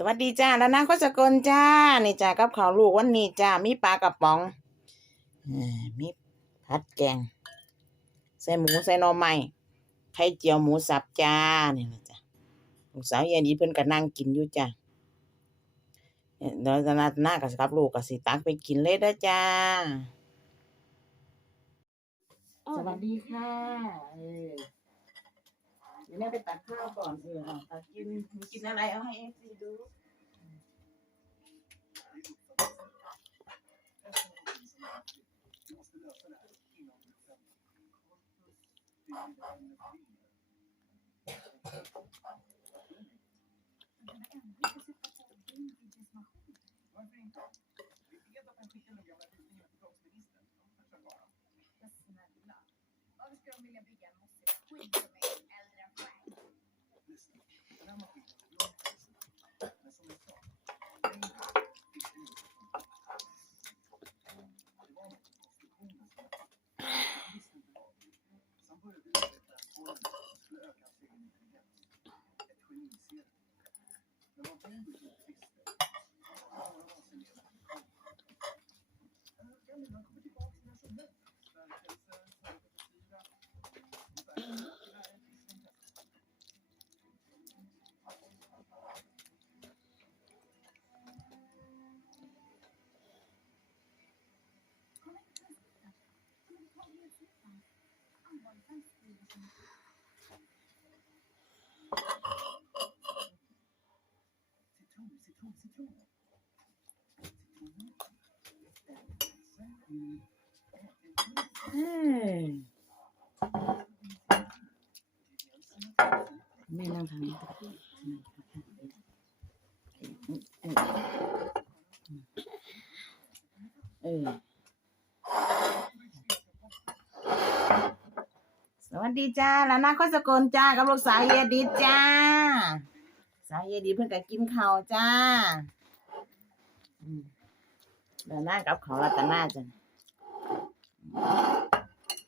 สวัสดีจ้าแล้วนะก็สกลจ้า นี่จ้ากับข้าวลูกวันนี้จ้า มีปลากระป๋องอมีผัดแกง ใส่หมูใส่หน่อไม้ไข่เจียวหมูสับจ้า นี่นะจ้าลูกสาวยายดีเพิ่อนก็นั่งกินอยู่จ้าเดี๋ยวจะนัดหน้ากับกับลูกกับสิตักไปกินเลยเด้อจ้า สวัสดีค่ะ เดี๋ยวแม่ไปตักข้าวก่อนเออเอาตักกินกินอะไรเอาให้เอฟซีดู Hey. ดีจ้าแล้วนะก็สกลจ้ากับลูกสาวเยดิดจ้า สาวเยดิดเพิ่งก็กินข้าวจ้าอืมเดี๋ยวน้ากับเขาวรัตนาจ้ะ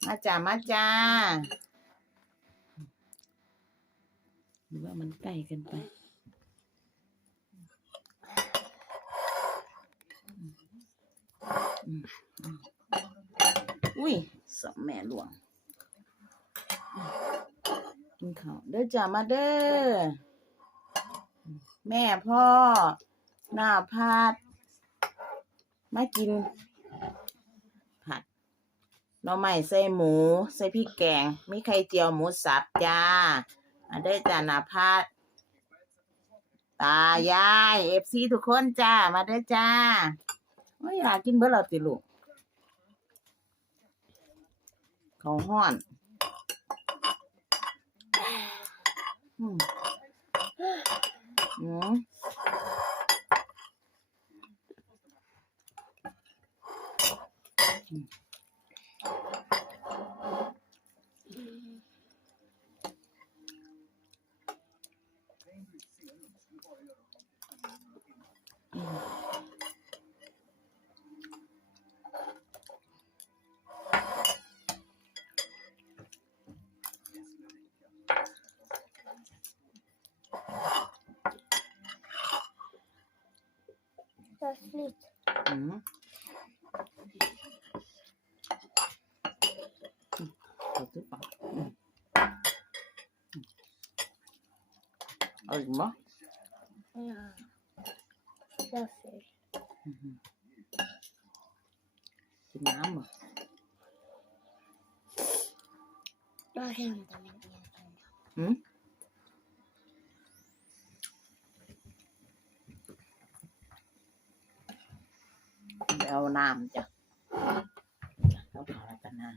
มาจ้ามาจ้าหรือว่ามันใกล้เกันไป อุ้ยสองแม่หลวง กินข้าวเด้อจ้ามาเด้อแม่พ่อหน้าพาดมากิน ผัดหน่อไม้ใส่หมู ใส่พริกแกง มีไข่เจียวหมูสับจ้ามาได้อจ้านาพาดตายายเอฟซีทุกคนจ้า มาได้อจ้าโอ้ยอยากกินเบอร์เราติลูกเขาวห้อน อืมอื Det är slut. อืมเอาซื้อปะอืมเอาอีกมั้ย Ja. Jag ser. กินน้ำ เอ Jag hämtar min egen. หืมไปเอาน้ำจ้ะเขาขอรัตนา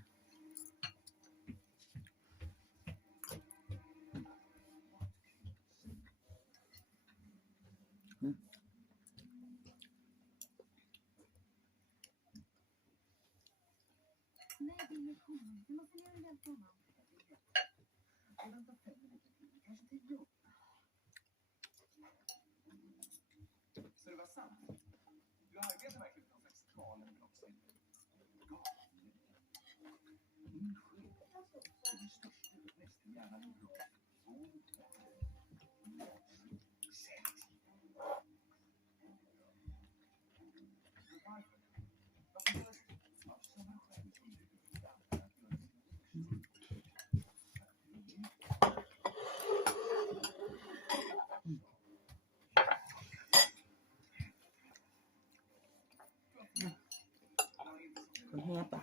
แง่ปะ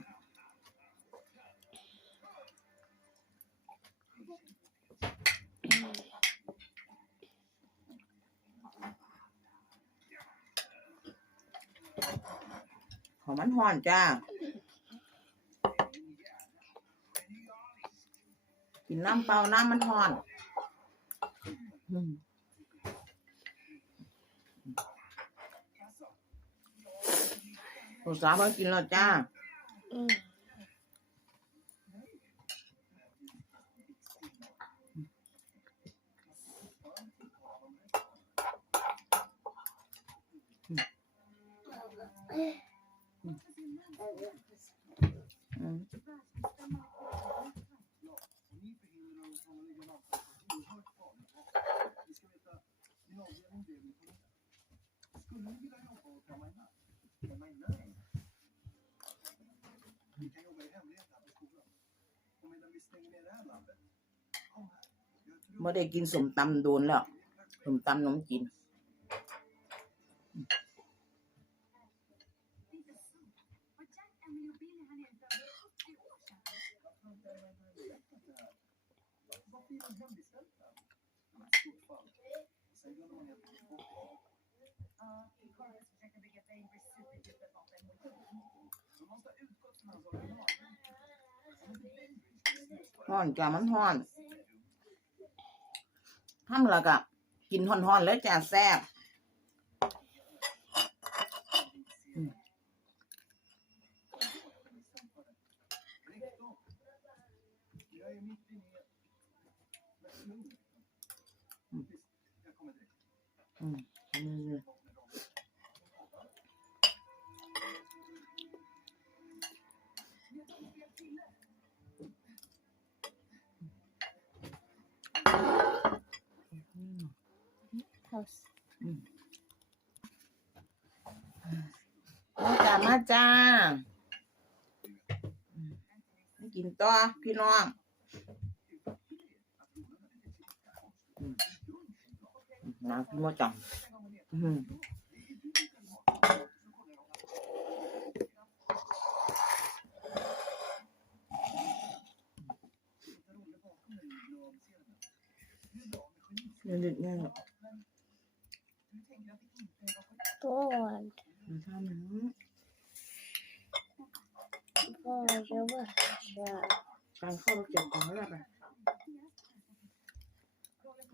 ของมันห่อนจ้า กินน้ำเปล่าน้ำมันห่อนอืมผู้สาวมากินแล้วจ้า อืมอืม มื่ได้กินสมตำโดนแล้วสมตำน้องกิน ห่อนจ้ะมันห่อน ทำแล้วก็กินห่อนๆแล้วจ้าแซ่บ Rektorn. Jag är mitt inne i ett... Men lugn. Visst, jag kommer direkt. อืมทำเลย เขา มาจ้ามาจ้าอืมมากินต่อพี่น้องอืมน้ำพี่มดจังอืมเดี๋ยวเด็ดเนี่ยตัวอ่อนมันทำ หนึ่งพ่อจะว่าจะการเข้าเราเก็บของแล้วแบบ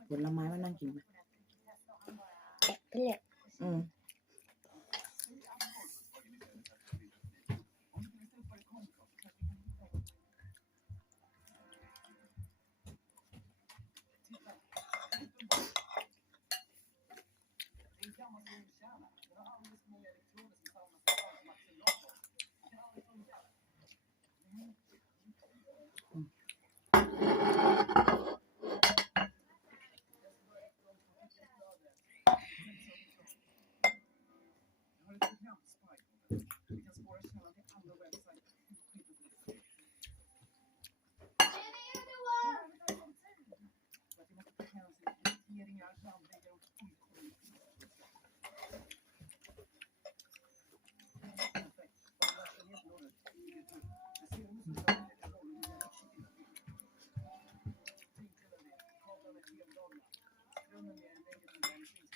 ผลไม้มานั่งกินไหมแอกเล็กอืม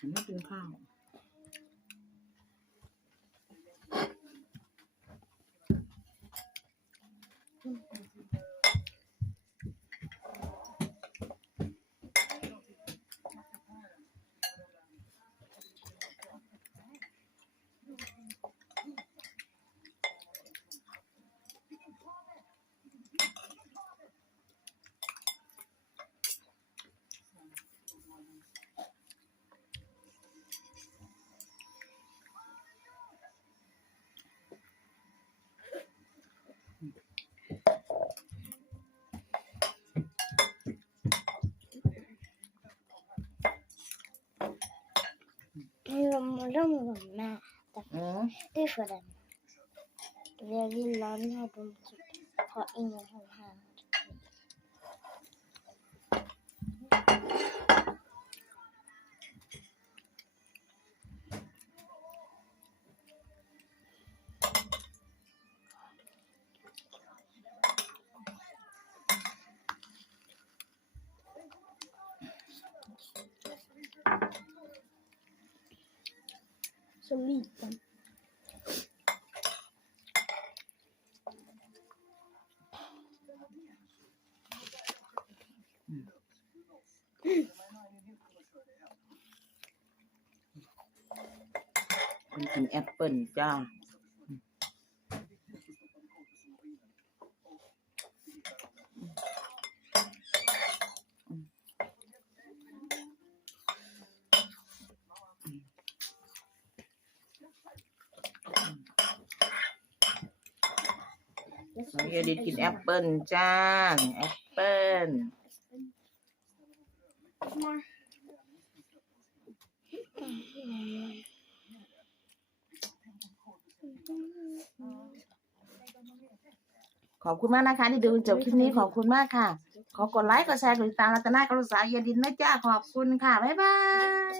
energi. ฉันไม่กิ นข้าว De de med อืม det är så liten. Con กินแอปเปิลจ้า น้องเอดิทกินแอปเปิลจ้าแอปเปิลขอบคุณมากนะคะ ที่ดูจนจบคลิปนี้ขอบคุณมากค่ะ ขอกดไลค์กดแชร์กดติดตามรัตนากรุษาเยดินนะจ้าขอบคุณค่ะ บ๊ายบาย